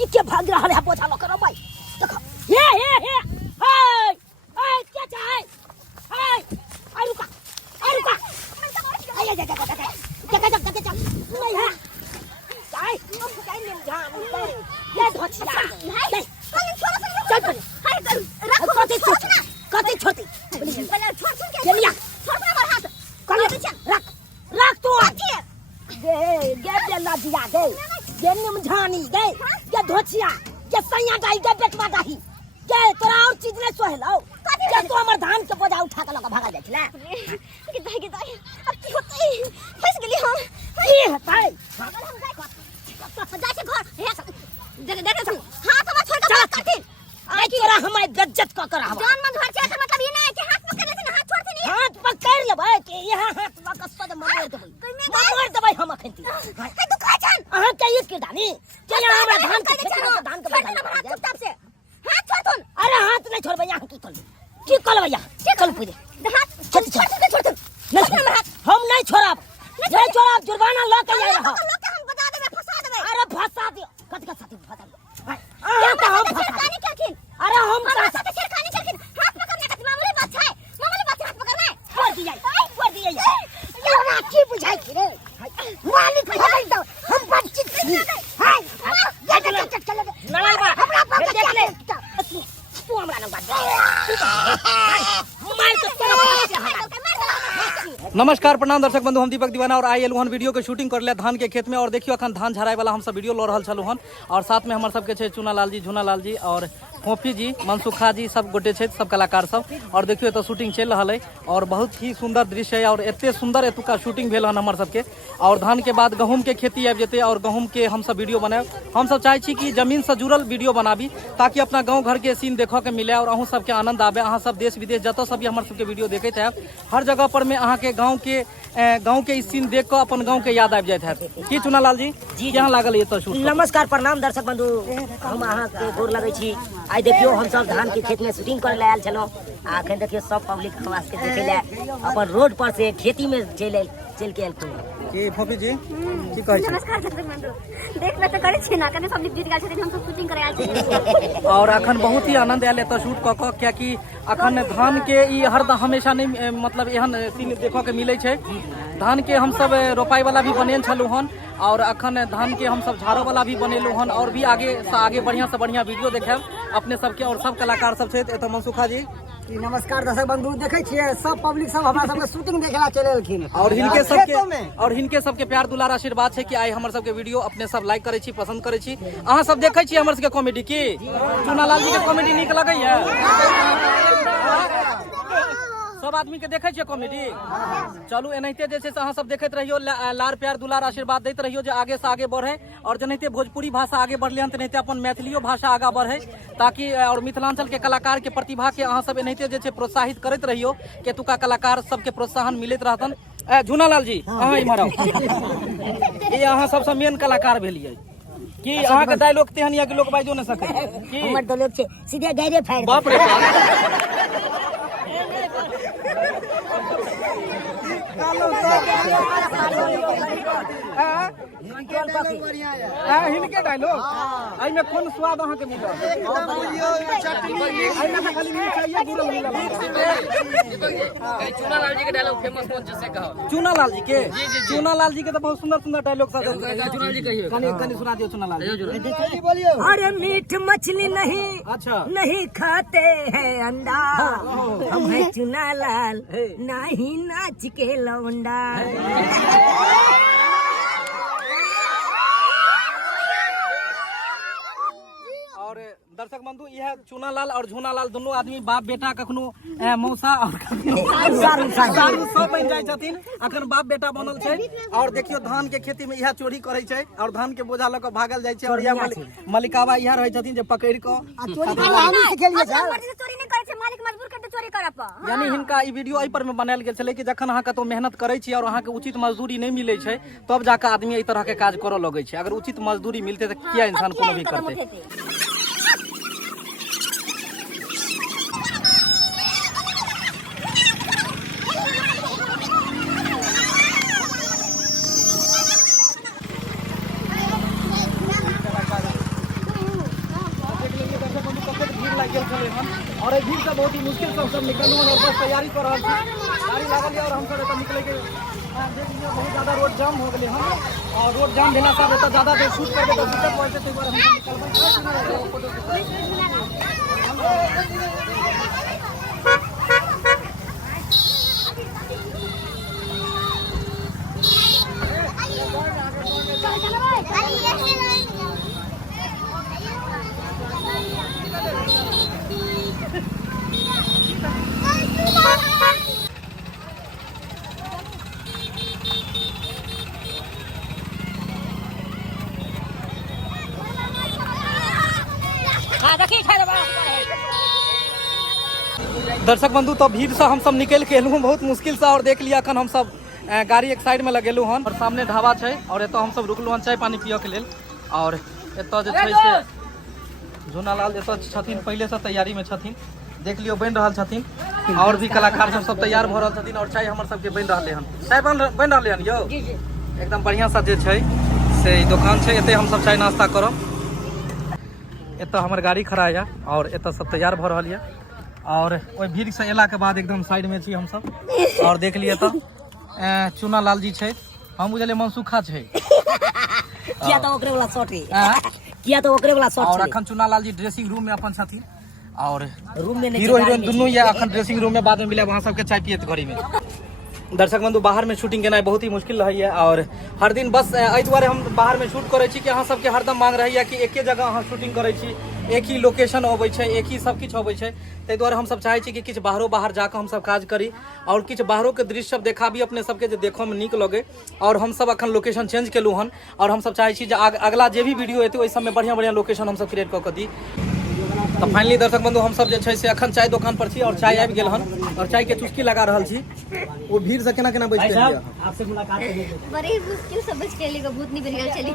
इके भाग रहा है बोझा लो करो भाई देखो ये हाय हाय क्या चाहे हाय आई रुका आई जा नहीं है जाए नहीं जान ये धोचिया चल कते छोटी चलिया रख तू गे ना दिया गए ये निमझानी गए ये धोचिया ये सैया डाई गए बेटवा डाही ये तोरा और चीज नहीं सोहलो ये तो हमर धान के बोझा उठा के लगा भागा जाय छले किदाई अब की होतै फंस गेली हम की होतै पागल हम जाय के घर देख हाथ में छोड़ के करथिन आई तोरा हमारे बेइज्जत क कर हवा जान मन घर से मतलब ये ना कि हाथ पकड़ लेथिन हाथ छोड़ देनी हाथ पकड़ लेबै कि यहां हाथ पकड़ सद मार देबै हम अखनती तू कह जान अहां के ये किदानी जे यहां हमरा धान के हाथ चुपचाप से हाथ छोड़ तुम अरे हाथ नहीं छोड़बै यहां की कल भैया की कल पूरे हाथ छोड़ नहीं हम नहीं छोड़ब जुर्माना ला के आइ रहा हम बता देबे फंसा देबे अरे फंसा दियो कत के साथी फंसा दियो हां तो हम फंसा करखिन अरे हम का साथे छेड़खानी करखिन हाथ पकड़ने का मामूली बात है हाथ पकड़ना छोड़ दिया ये ना की बुझाई की रे मालिक पकड़ दो हम बातचीत हाय ये चल लड़ाई बा हमरा पकड़ देख ले तू हमरा न बात मार तो तेरा नमस्कार प्रणाम दर्शक बंधु हम दीपक दीवाना और आई एलुहन वीडियो के शूटिंग कर ले धान के खेत में और देखियो अखन धान झराय वाला हम सब वीडियो लो रहल छलु हन और साथ में हमर सबके छे चुना लाल जी झुना लाल जी और फोफी जी मनसुखा जी सब गोटे छे सब कलाकार सब और देखियो तो शूटिंग चल रहा है और बहुत ही सुंदर दृश्य है और एते सुंदर एतुका शूटिंग भेल हन हमर सबके और धान के बाद गहूम के खेती आबि जेते और गहूम के हम सब वीडियो बनाए हम सब चाहे छी कि जमीन से जुड़ल वीडियो बनाबी ताकि अपना गाँव घर के सीन देखो के मिले और अहूँ सबके आनंद आबे अहाँ सब देश विदेश जत सब भी हमर सबके वीडियो देखते हैं हर जगह पर में अहाँ के गाँव के सीन देख कर अपन गाँव के याद आबि जाते हैं की चुना लाल जी यहाँ लागल ये तो शूट नमस्कार प्रणाम दर्शक बंधु हम अहाँ के गोर लगे छी आई देखियो हम सब धान के खेत में शूटिंग करे ले आयल छलो अखन देखियो सब पब्लिक हमरा के देखे ले अपन रोड पर से खेती में चल के आयल की फोफी जी की कहै छी नमस्कार दर्शक बंधु देखबे त करै छी ना कने पब्लिक जीत गेल छथिन हम सब शूटिंग करे आयल छी और अखन बहुत ही आनंद आयल एत शूट क क्या कि अखन धान के ई हर हमेशा नहीं मतलब एहन सीन देखो के मिले छै धान के हम सब रोपाई वाला भी बनेल छलु हन और अखन धान के हम सब झाड़ो वाला भी बनेलु हन और भी आगे बढ़िया से बढ़िया वीडियो देखेब अपने सबके और सब कलाकार सब छे एत मनसुखा जी नमस्कार दर्शक बंधु देखे छिए सब पब्लिक सब हमरा सबके शूटिंग देखेला चलेलखिन और हिनके सबके प्यार दुलार आशीर्वाद छै कि आई हमर सबके वीडियो अपने सब लाइक करे छी पसंद करे छी अहाँ सब देखे छी हमर सबके कॉमेडी की चुना लाल जी के कॉमेडी नीक लगैया सब आदमी के देखे छिए कॉमेडी चलू एनाहिते जे छै से अहाँ सब देखैत रहियो लार प्यार दुलार आशीर्वाद दैत रहियो जे आगे से आगे बढ़े और जनाहिते भोजपुरी भाषा आगे बढ़ले हन तनाहिते अपन मैथिलियो भाषा आगा बढ़े ताकि और मिथिलांचल के कलाकार के प्रतिभा के अहाँ सब एनाहिते जे छै प्रोत्साहित करैत रहियो कि तुका कलाकार सबके प्रोत्साहन मिलैत रहतन झुना लाल जी अहाँ इम्हर आउ ई अहाँ सबसे मेन कलाकार भेलियै कि अहाँ के डायलॉग तेहन या कि लोग बाजो न सके कि हमर तो लोग छै सीधे गायरे फाड़ बाप रे बाप हिनके डायलॉग आई में कोन स्वाद अहाँ के मिलल आई में खाली मिल चाहिए बुरा मिलल चुना लाल जी के डायलॉग फेमस कौन जैसे कहो चुना लाल जी के चुना लाल जी के तो बहुत सुंदर सुंदर डायलॉग सब चुना जी कहिए कनी सुना दियो चुना लाल जी अरे मीठ मछली नहीं अच्छा नहीं खाते हैं अंडा हम है चुना लाल नहीं नाच के लौंडा और दर्शक बंधु यह चुना लाल और झुना लाल दोनों आदमी बाप बेटा कखनो मौसा और सारू सब बन जाय छथिन अखन बाप बेटा बनल छै और देखियो धान के खेती में यह चोरी करे छै और धान के बोझा ल के भागल जाय छै और यह मलिकावा यह रहे छथिन जे पकड़ के चोरी हम सिखेलिए छ चोरी नहीं करे छै मालिक मजबूर करते चोरी करब यानी हिनका ई वीडियो एहि पर में बनायल गेल छले कि जखन अहाँ कतौ मेहनत करे छी और अहाँ के उचित मजदूरी नहीं मिले छै तब जाके आदमी एहि तरह के काज करऽ लगे छै अगर उचित मजदूरी मिलते तो किया इंसान कोनो भी करते गेल छलै हन और एहि भीड़ से बहुत ही मुश्किल से हम सब निकललहुँ हन और बस तैयारी कर रहल छी। गाड़ी लागल है और हम सब एतऽ निकले के देख लियौ बहुत ज्यादा रोड जाम हो गेलै हन और रोड जाम भेला से एतऽ ज्यादा देर शूट करबै तऽ दिक्कत भऽ जेतै, ताहि दुआरे हम निकलबै फोटो दर्शक बंधु तो भीड़ से हम सब निकल के एलहुँ बहुत मुश्किल से और देख लिया अखन हम सब गाड़ी एक साइड में लगेलहुँ हन और सामने ढाबा है और एतऽ हम सब रुकलहुँ हन चाय पानी पिय के लेल। और एतऽ जे छै से झूनालाल एतऽ छथिन पहले से तैयारी में छथिन, देख लियो बन रहल छथिन और भी कलाकार सब तैयार भ रहल छथिन और चाय हमर सबके बन रहले हन। चाय बन रहले हन यौ एकदम बढ़िया सा जे छै से ई दुकान छै, एते हम सब चाय नाश्ता करब। एतऽ हमर गाड़ी खड़ा है और एतऽ सब तैयार भ रहल है और ओहि भीड़ से एला के बाद एकदम साइड में छी हम सब और देख लिए तऽ चूना लाल जी छै, हम बुझलिए मनसुखा छै किया तो ओकरे वाला शॉट है, किया तो ओकरे वाला शॉट और है। अखन चूना लाल जी ड्रेसिंग रूम में अपन छथिन और रूम में हीरो हीरोइन दुनू ये अखन ड्रेसिंग रूम में बाद में मिले वहाँ सबके चाय पियत घड़ी में। दर्शक बंधु बाहर में शूटिंग केनाइ बहुत ही मुश्किल रहैया और हर दिन बस एहि दुआरे हम बाहर में शूट करै छी कि अहाँ सबके हरदम मांग रहैया कि एके जगह अहाँ शूटिंग करै छी, एक ही लोकेशन अबै छै, एक ही सब किछु अबै छै, ताहि दुआरे हम सब चाहै छी कि किछु बाहर जाकर हम सब काज करी और किछु बाहरों के दृश्य सब देखाबी अपने सबके जे देखो में नीक लगे। और हम सब अखन लोकेशन चेंज केलहुँ हन और हम सब चाहै छी जे अगला जे भी वीडियो एतै ओहि सबमे बढ़िया लोकेशन हम सब क्रिएट कऽ दी। तो फाइनली दर्शक बंधु हम सब जे छै से अखन चाय दुकान पर छी और चाय आबि गेल हन और चाय के चुस्की लगा रहल छी। वो भीड़ से केना केना बच गेलियै आपसे मुलाकात करने के बड़ी मुश्किल से बच के लिए भूत नहीं बन गया चली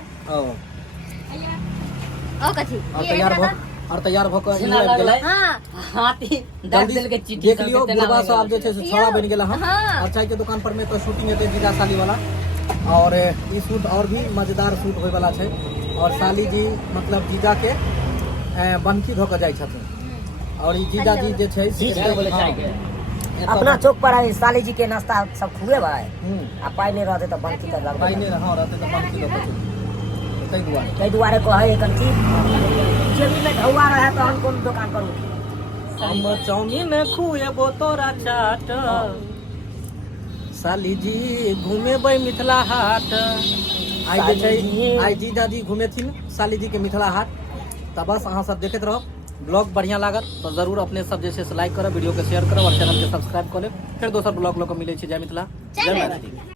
ओ कथी और तैयार भ के आबि गेलै। हां हाथी जल्दी देख लियो बुढ़वा से आप जे छै से छोड़ा बन गेला हन और चाय के दुकान पर में तो शूटिंग हेतै जीजा साली वाला और ई शूट और भी मजेदार शूट होय वाला छै और साली जी मतलब जीजा के बनकी धो के जाइ छथिन और ई जीजा जी जे छै से अपना चौक पर आई साली जी के नाश्ता सब खुए भाई आ पाई नहीं रहते तो बनकी कर लगबै, पाई नहीं रहते तो बनकी धो के तै दुआरे कहै एकन चीज जेबी में ढौआ रहे तो हम कोन दुकान करू। हम चाउमीन खुएबो तोरा चाट साली जी घूमेबै मिथिला हाट। आइ जे छै आइ जीजा जी घूमेथिन साली जी के मिथिला हाट। तो बस अहाँ सब देखते रहो, ब्लॉग बढ़िया लागत तो जरूर अपने सब जैसे लाइक करब, वीडियो के शेयर करब और चैनल के सब्सक्राइब कर लेब। फिर दोसर ब्लॉग लोग मिले जय मिथिला जय मैथिली।